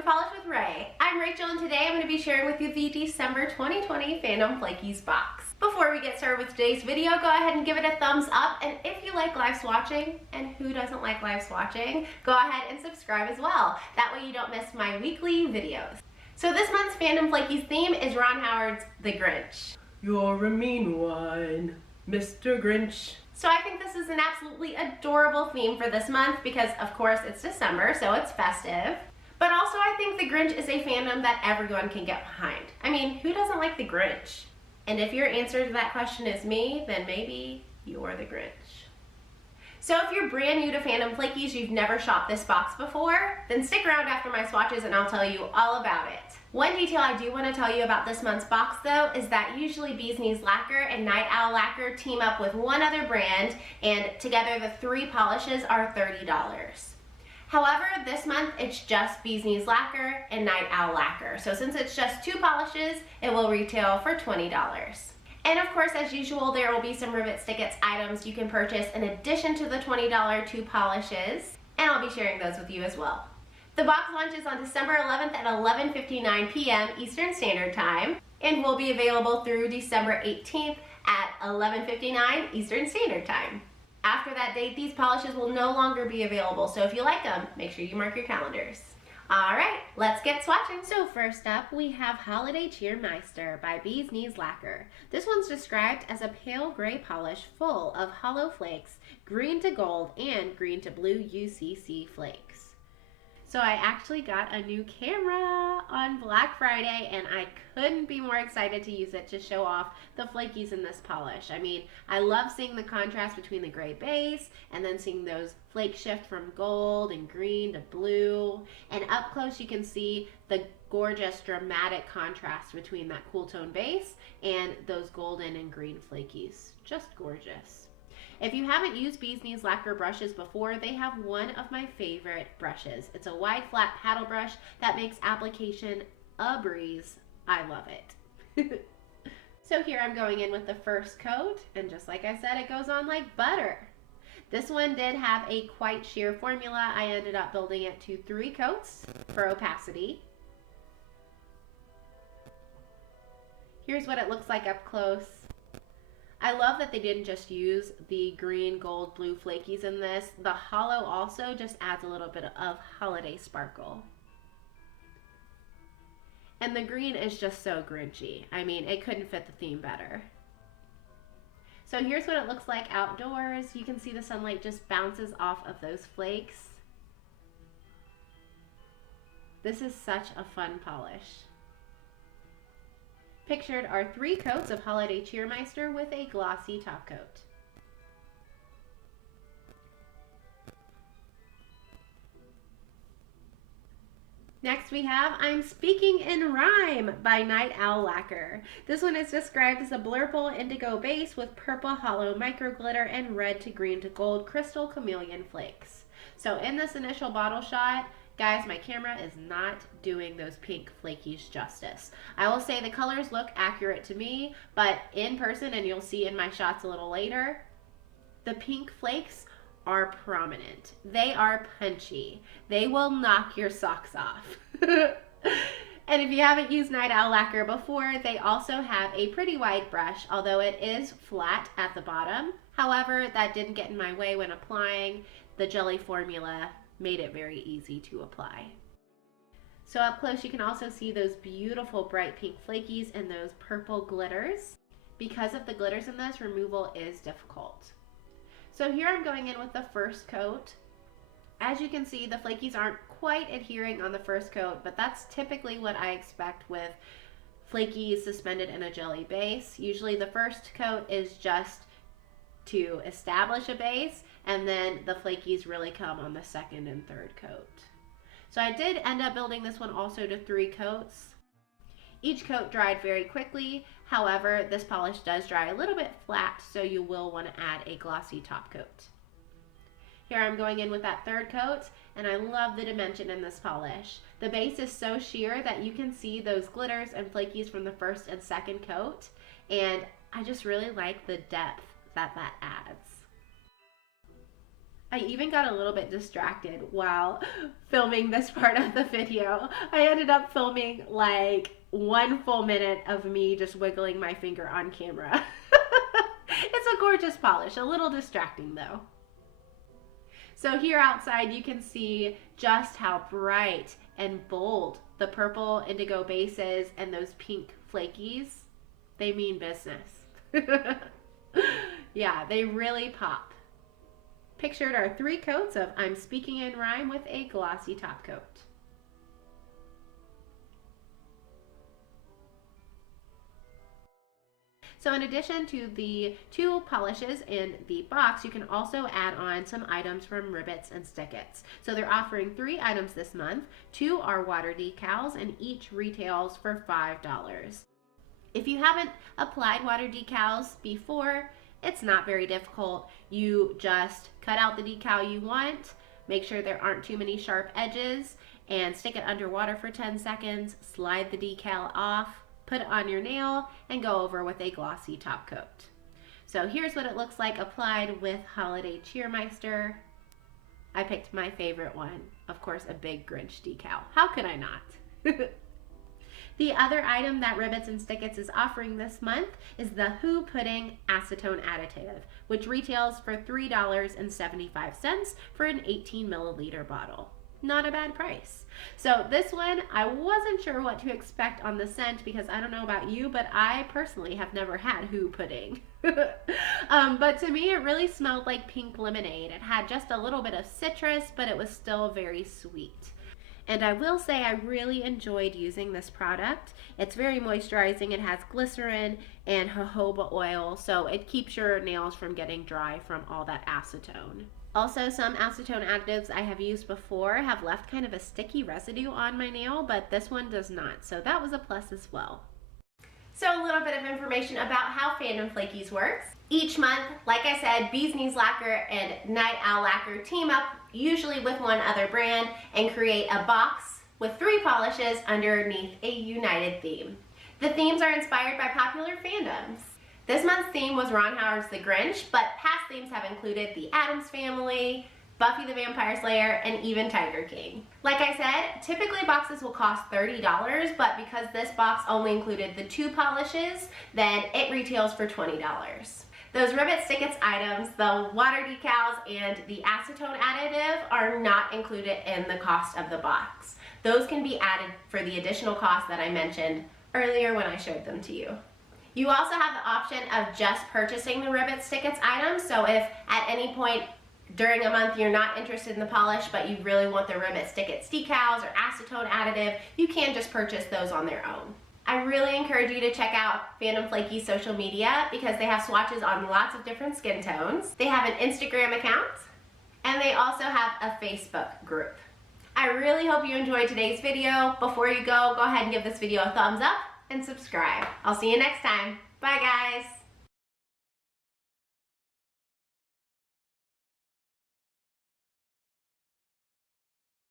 to Polish with Ray. I'm Rachel and today I'm going to be sharing with you the December 2020 Fandom Flakies Box. Before we get started with today's video, go ahead and give it a thumbs up, and if you like live swatching, and who doesn't like live swatching, go ahead and subscribe as well. That way you don't miss my weekly videos. So this month's Fandom Flakies theme is Ron Howard's The Grinch. You're a mean one, Mr. Grinch. So I think this is an absolutely adorable theme for this month because of course it's December, so it's festive. But also I think the Grinch is a fandom that everyone can get behind. I mean, who doesn't like the Grinch? And if your answer to that question is me, then maybe you're the Grinch. So if you're brand new to Fandom Flakies, you've never shopped this box before, then stick around after my swatches and I'll tell you all about it. One detail I do want to tell you about this month's box though is that usually Bee's Knees Lacquer and Night Owl Lacquer team up with one other brand, and together the three polishes are $30. However, this month it's just Bee's Knees Lacquer and Night Owl Lacquer. So since it's just two polishes, it will retail for $20. And of course, as usual, there will be some Ribbits Stickits items you can purchase in addition to the $20 two polishes, and I'll be sharing those with you as well. The box launches on December 11th at 11:59 p.m. Eastern Standard Time and will be available through December 18th at 11:59 Eastern Standard Time. After that date, these polishes will no longer be available, so if you like them, make sure you mark your calendars. Alright, let's get swatching. So first up, we have Holiday Cheer Meister by Bee's Knees Lacquer. This one's described as a pale gray polish full of hollow flakes, green to gold and green to blue UCC flakes. So I actually got a new camera on Black Friday and I couldn't be more excited to use it to show off the flakies in this polish. I mean, I love seeing the contrast between the gray base and then seeing those flakes shift from gold and green to blue. And up close you can see the gorgeous dramatic contrast between that cool tone base and those golden and green flakies. Just gorgeous. If you haven't used Bee's Knees Lacquer brushes before, they have one of my favorite brushes. It's a wide flat paddle brush that makes application a breeze. I love it. So here I'm going in with the first coat, and just like I said, it goes on like butter. This one did have a quite sheer formula. I ended up building it to 3 coats for opacity. Here's what it looks like up close. I love that they didn't just use the green, gold, blue flakies in this. The hollow also just adds a little bit of holiday sparkle. And the green is just so Grinchy. I mean, it couldn't fit the theme better. So here's what it looks like outdoors. You can see the sunlight just bounces off of those flakes. This is such a fun polish. Pictured are 3 coats of Holiday Cheermeister with a glossy top coat. Next we have I'm Speaking in Rhyme by Night Owl Lacquer. This one is described as a blurple indigo base with purple hollow micro glitter and red to green to gold crystal chameleon flakes. So in this initial bottle shot, guys, my camera is not doing those pink flakies justice. I will say the colors look accurate to me, but in person, and you'll see in my shots a little later, the pink flakes are prominent. They are punchy. They will knock your socks off. And if you haven't used Night Owl Lacquer before, they also have a pretty wide brush, although it is flat at the bottom. However, that didn't get in my way when applying. The jelly formula made it very easy to apply. So up close you can also see those beautiful bright pink flakies and those purple glitters. Because of the glitters in this, removal is difficult. So here I'm going in with the first coat. As you can see, the flakies aren't quite adhering on the first coat, but that's typically what I expect with flakies suspended in a jelly base. Usually the first coat is just to establish a base, and then the flakies really come on the second and third coat. So I did end up building this one also to 3 coats. Each coat dried very quickly. However, this polish does dry a little bit flat, so you will want to add a glossy top coat. Here I'm going in with that third coat, and I love the dimension in this polish. The base is so sheer that you can see those glitters and flakies from the first and second coat, and I just really like the depth that adds. I even got a little bit distracted while filming this part of the video. I ended up filming like 1 full minute of me just wiggling my finger on camera. It's a gorgeous polish, a little distracting though. So here outside you can see just how bright and bold the purple indigo base is, and those pink flakies, they mean business. Yeah, they really pop. Pictured are 3 coats of I'm Speaking in Rhyme with a glossy top coat. So in addition to the 2 polishes in the box, you can also add on some items from Ribbits and Stickits. So they're offering 3 items this month. 2 are water decals, and each retails for $5. If you haven't applied water decals before, it's not very difficult. You just cut out the decal you want, make sure there aren't too many sharp edges, and stick it under water for 10 seconds, slide the decal off, put it on your nail, and go over with a glossy top coat. So here's what it looks like applied with Holiday Cheermeister. I picked my favorite one, of course, a big Grinch decal. How could I not? The other item that Ribbits and Stickits is offering this month is the Who Pudding Acetone Additive, which retails for $3.75 for an 18 milliliter bottle. Not a bad price. So this one, I wasn't sure what to expect on the scent because I don't know about you, but I personally have never had Who Pudding. But to me, it really smelled like pink lemonade. It had just a little bit of citrus, but it was still very sweet. And I will say I really enjoyed using this product. It's very moisturizing. It has glycerin and jojoba oil, so it keeps your nails from getting dry from all that acetone. Also, some acetone additives I have used before have left kind of a sticky residue on my nail, but this one does not, so that was a plus as well. So a little bit of information about how Fandom Flakies works. Each month, like I said, Bees Knees Lacquer and Night Owl Lacquer team up, usually with one other brand, and create a box with 3 polishes underneath a united theme. The themes are inspired by popular fandoms. This month's theme was Ron Howard's The Grinch, but past themes have included the Addams Family, Buffy the Vampire Slayer, and even Tiger King. Like I said, typically boxes will cost $30, but because this box only included the 2 polishes, then it retails for $20. Those Ribbit Stickits items, the water decals, and the acetone additive are not included in the cost of the box. Those can be added for the additional cost that I mentioned earlier when I showed them to you. You also have the option of just purchasing the Ribbit Stickits items, so if at any point during a month you're not interested in the polish but you really want the Ribbit Stickits decals or acetone additive, you can just purchase those on their own. I really encourage you to check out Fandom Flakies social media because they have swatches on lots of different skin tones. They have an Instagram account, and they also have a Facebook group. I really hope you enjoyed today's video. Before you go ahead and give this video a thumbs up and subscribe. I'll see you next time. Bye guys.